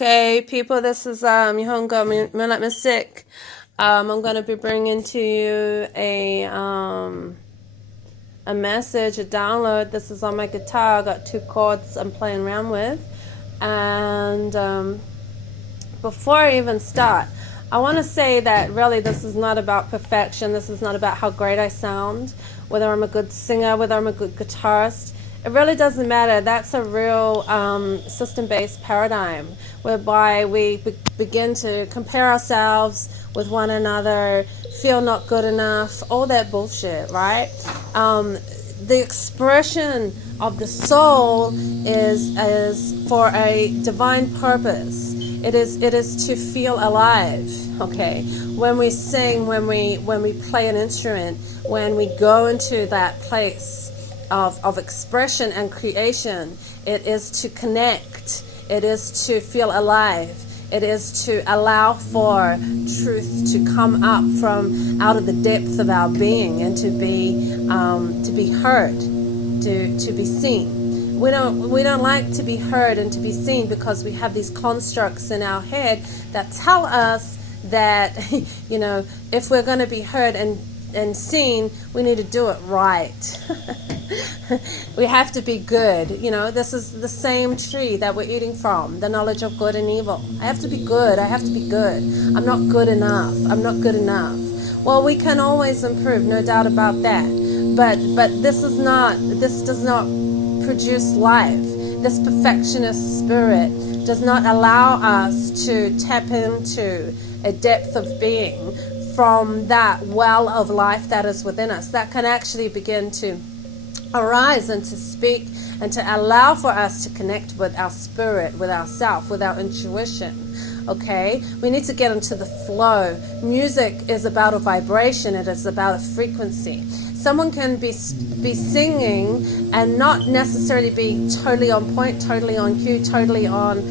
Okay, people, this is Mihongo Moonlight Mystic. I'm going to be bringing to you a message, a download. This is on my guitar. I got 2 chords I'm playing around with. And before I even start, I want to say that really this is not about perfection. This is not about how great I sound, whether I'm a good singer, whether I'm a good guitarist. It really doesn't matter. That's a real system-based paradigm whereby we begin to compare ourselves with one another, feel not good enough, all that bullshit, right? The expression of the soul is for a divine purpose. It is to feel alive. Okay, when we sing, when we play an instrument, when we go into that place of expression and creation, it is to connect. It is to feel alive. It is to allow for truth to come up from out of the depth of our being and to be heard, to be seen. We don't like to be heard and to be seen because we have these constructs in our head that tell us that if we're going to be heard and seen, we need to do it right. We have to be good. This is the same tree that we're eating from, the knowledge of good and evil. I have to be good. I have to be good. I'm not good enough. I'm not good enough. Well, we can always improve, no doubt about that. But this does not produce life. This perfectionist spirit does not allow us to tap into a depth of being from that well of life that is within us, that can actually begin to arise and to speak and to allow for us to connect with our spirit, with ourself, with our intuition. Okay, we need to get into the flow. Music is about a vibration. It is about a frequency. Someone can be singing and not necessarily be totally on point, totally on cue, totally on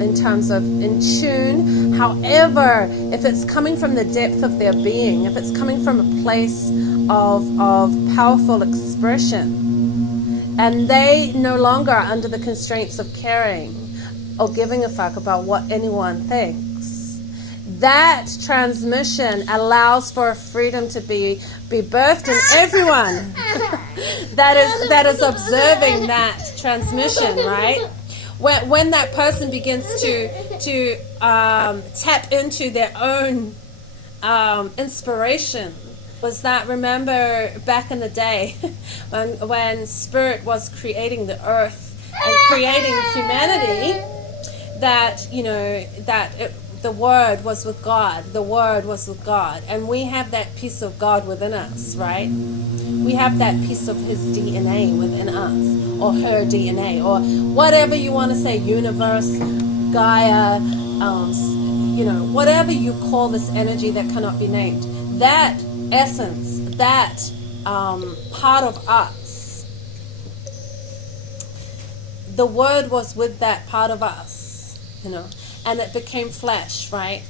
in terms of in tune. However, if it's coming from the depth of their being, if it's coming from a place of powerful expression, and they no longer are under the constraints of caring or giving a fuck about what anyone thinks, that transmission allows for a freedom to be birthed in everyone that is observing that transmission, right? When that person begins to tap into their own inspiration, was that, remember back in the day when Spirit was creating the earth and creating humanity, that the Word was with God. The Word was with God. And we have that piece of God within us, right? We have that piece of His DNA within us, or her DNA, or whatever you want to say, universe, Gaia, whatever you call this energy that cannot be named. That essence, that part of us, the Word was with that part of us, and it became flesh, right?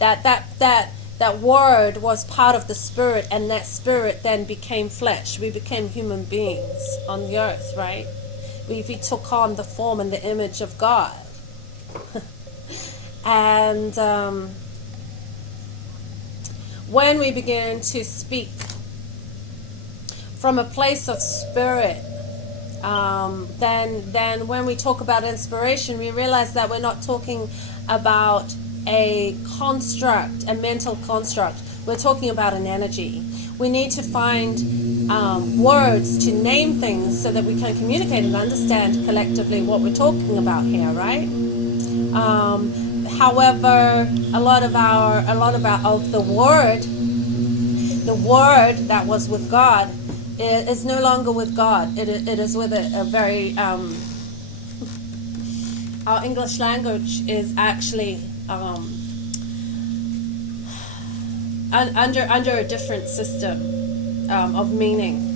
That Word was part of the Spirit, and that Spirit then became flesh. We became human beings on the earth, right? We took on the form and the image of God. And when we begin to speak from a place of spirit, then when we talk about inspiration, we realize that we're not talking about a construct, a mental construct. We're talking about an energy. We need to find words to name things so that we can communicate and understand collectively what we're talking about here, right? However, a lot of the word that was with God is no longer with God. It is with a very our English language is actually under a different system of meaning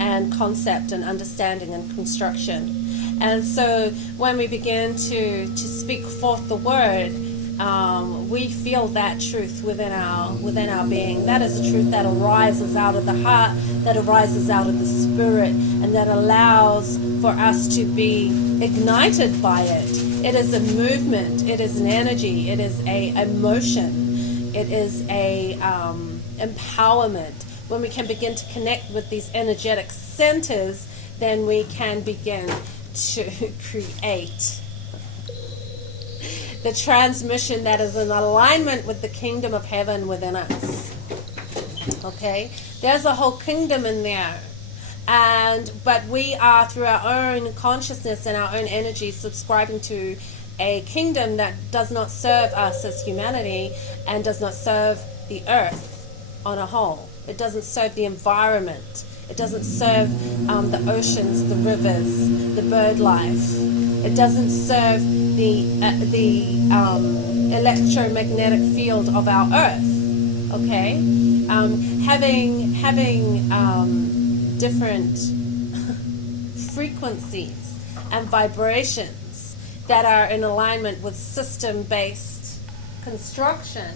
and concept and understanding and construction. And so when we begin to speak forth the word, we feel that truth within our being. That is a truth that arises out of the heart, that arises out of the spirit, and that allows for us to be ignited by it. It is a movement, it is an energy, it is a emotion, it is a empowerment. When we can begin to connect with these energetic centers, then we can begin to create the transmission that is in alignment with the kingdom of heaven within us. Okay? There's a whole kingdom in there. But we are, through our own consciousness and our own energy, subscribing to a kingdom that does not serve us as humanity and does not serve the earth on a whole. It doesn't serve the environment. It doesn't serve the oceans, the rivers, the bird life. It doesn't serve the electromagnetic field of our earth. Okay, having different frequencies and vibrations that are in alignment with system-based construction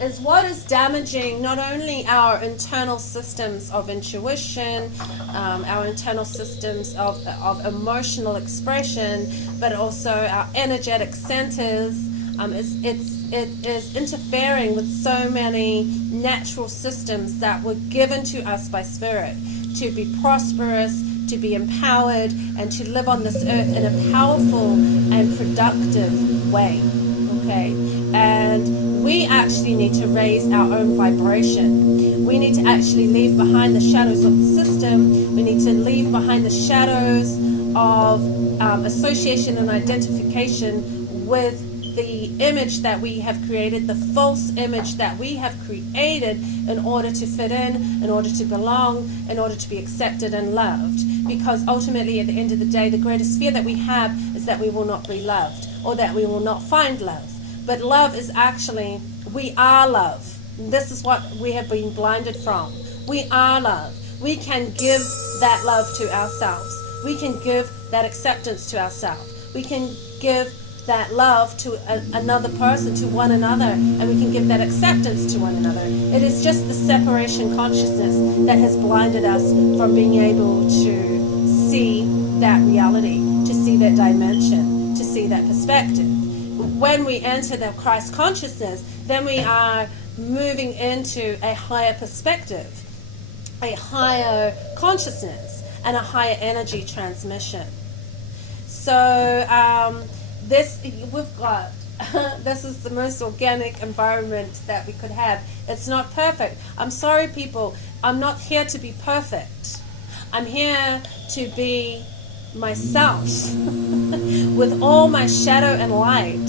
is what is damaging not only our internal systems of intuition, our internal systems of emotional expression, but also our energetic centers. It is interfering with so many natural systems that were given to us by Spirit to be prosperous, to be empowered, and to live on this earth in a powerful and productive way. Okay? And we actually need to raise our own vibration. We need to actually leave behind the shadows of the system. We need to leave behind the shadows of association and identification with the image that we have created, the false image that we have created in order to fit in order to belong, in order to be accepted and loved. Because ultimately, at the end of the day, the greatest fear that we have is that we will not be loved, or that we will not find love. But love is actually, we are love. This is what we have been blinded from. We are love. We can give that love to ourselves. We can give that acceptance to ourselves. We can give that love to another person, to one another, and we can give that acceptance to one another. It is just the separation consciousness that has blinded us from being able to see that reality, to see that dimension, to see that perspective. When we enter the Christ consciousness, then we are moving into a higher perspective, a higher consciousness, and a higher energy transmission. So this is the most organic environment that we could have. It's not perfect. I'm sorry, people. I'm not here to be perfect. I'm here to be myself with all my shadow and light.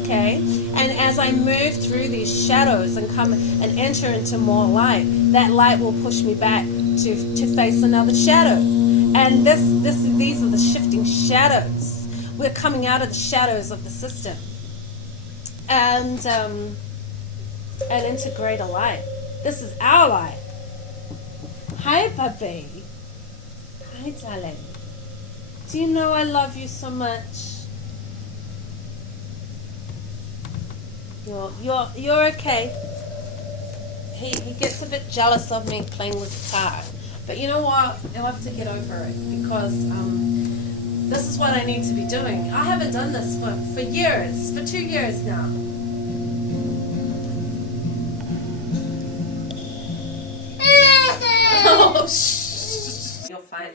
Okay? And as I move through these shadows and come and enter into more light, that light will push me back to face another shadow. And these are the shifting shadows. We're coming out of the shadows of the system and into greater light. This is our light. Hi, puppy. Hi, darling. Do you know I love you so much? You're okay. He gets a bit jealous of me playing with guitar, but you know what? I'll have to get over it because this is what I need to be doing. I haven't done this for years, for 2 years now. Oh, shh. You're fine.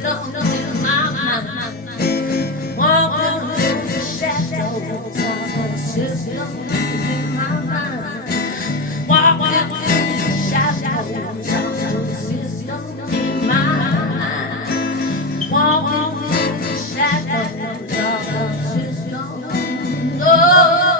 systems in my mind. Walking through the shadows of the systems in my mind. Walking through the shadows of the systems in my mind. Walking through the shadows of the systems. Oh,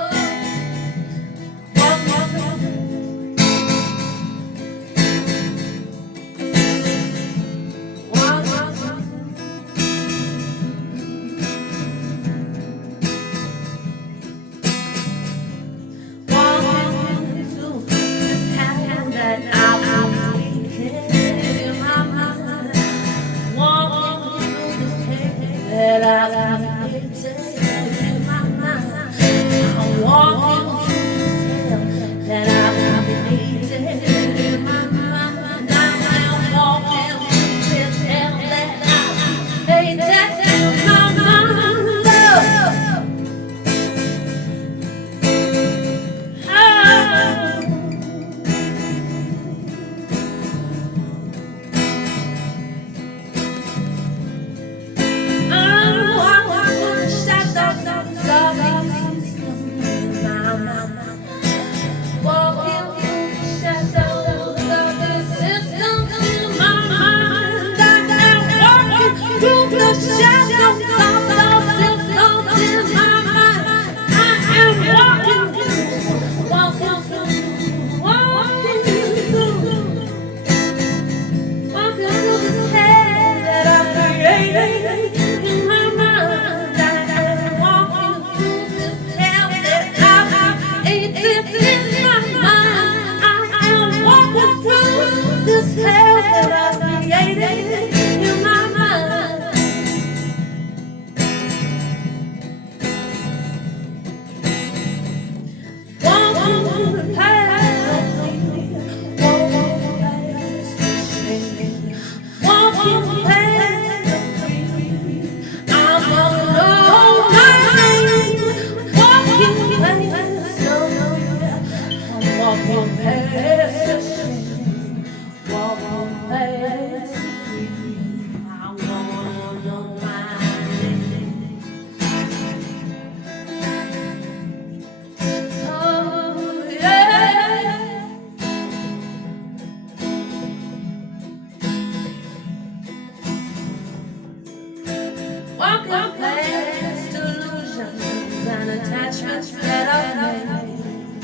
attachments that I've made,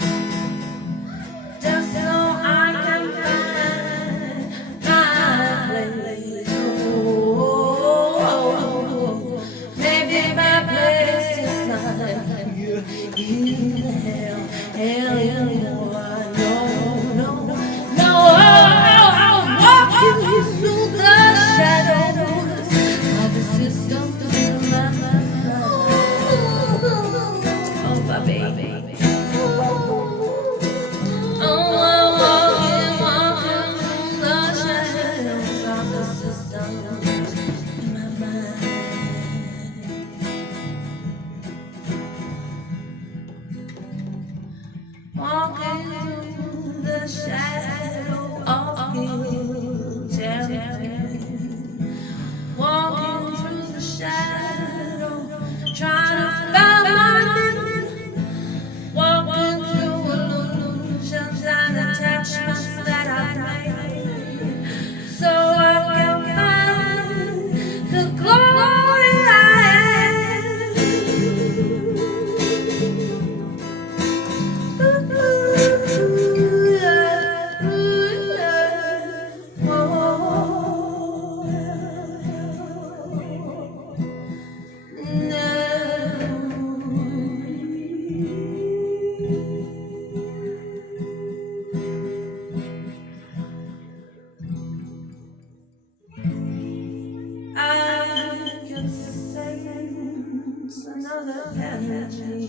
just so I can find my place. Oh, maybe my place is not in hell, anymore. No, I'm walking through the shadows of the systems in my mind. Baby. Oh, I'm walking through the shadows of the systems in my mind. Walking through the shadow of guilt. Walking through the shadow, trying to find my attachments that I've made, so I can find the glory I can sense another energy.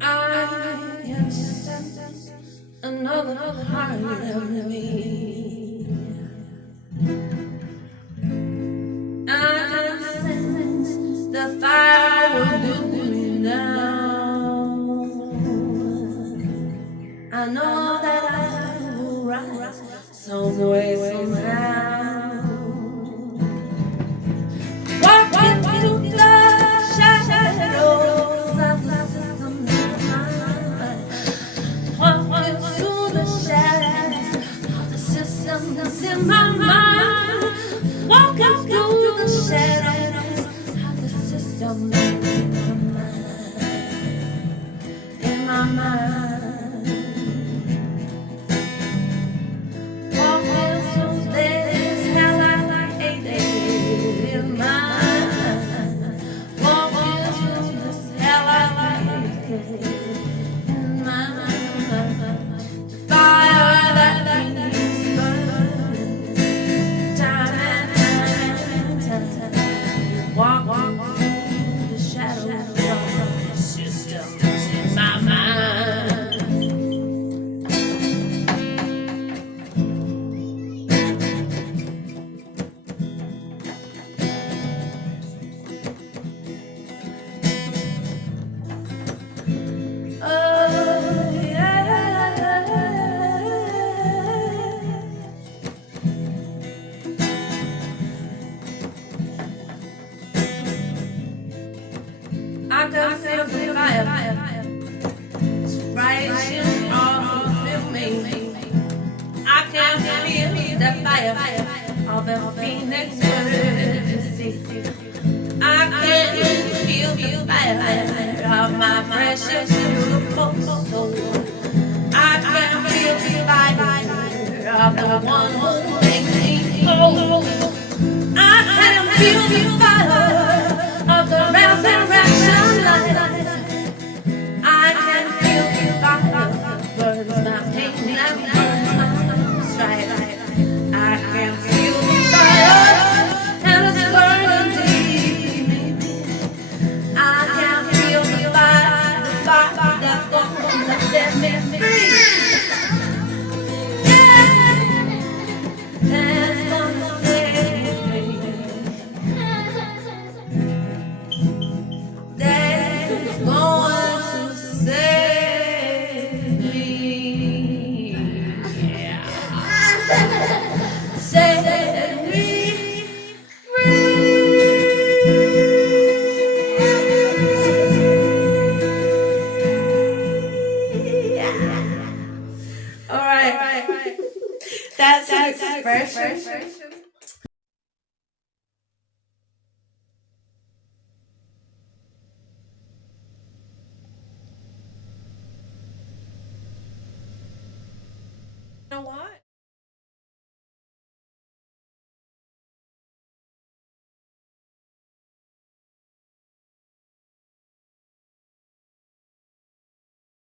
I can sense another heart in me. I can sense the fire within me now. I know that I will rise some way, somehow. Walking through the shadows of the system in my mind. Walking through the shadows of the system that's in my mind. Walking through the shadows of the system in my mind. In my mind. I can feel the fire rising all through me. I can feel the fire of a phoenix emergency. I can feel the fire of my precious beautiful soul. I can feel the fire of the one who makes me whole. I can feel the fire of the resurrection light. I can feel the fire that burns my pain and burns my strife. I can feel the fire and it's burning deep. I can feel the fire that's gonna set me free. That's gonna set me free. That's going to save me. Yeah. Set me free. Yeah. All right. That's an expression. You know what?